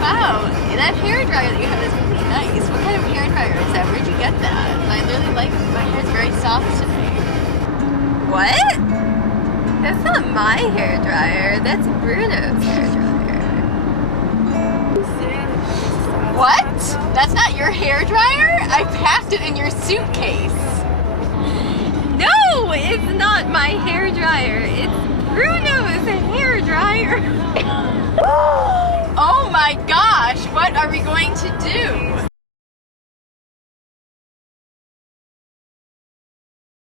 Wow, that hairdryer that you have is really nice. What kind of hairdryer is that? Where'd you get that? I really like it. My hair's very soft today. What? That's not my hairdryer. That's Bruno's hairdryer. What? That's not your hairdryer? I packed it in your suitcase. No, it's not my hairdryer. It's Bruno's hairdryer. Oh my gosh, what are we going to do?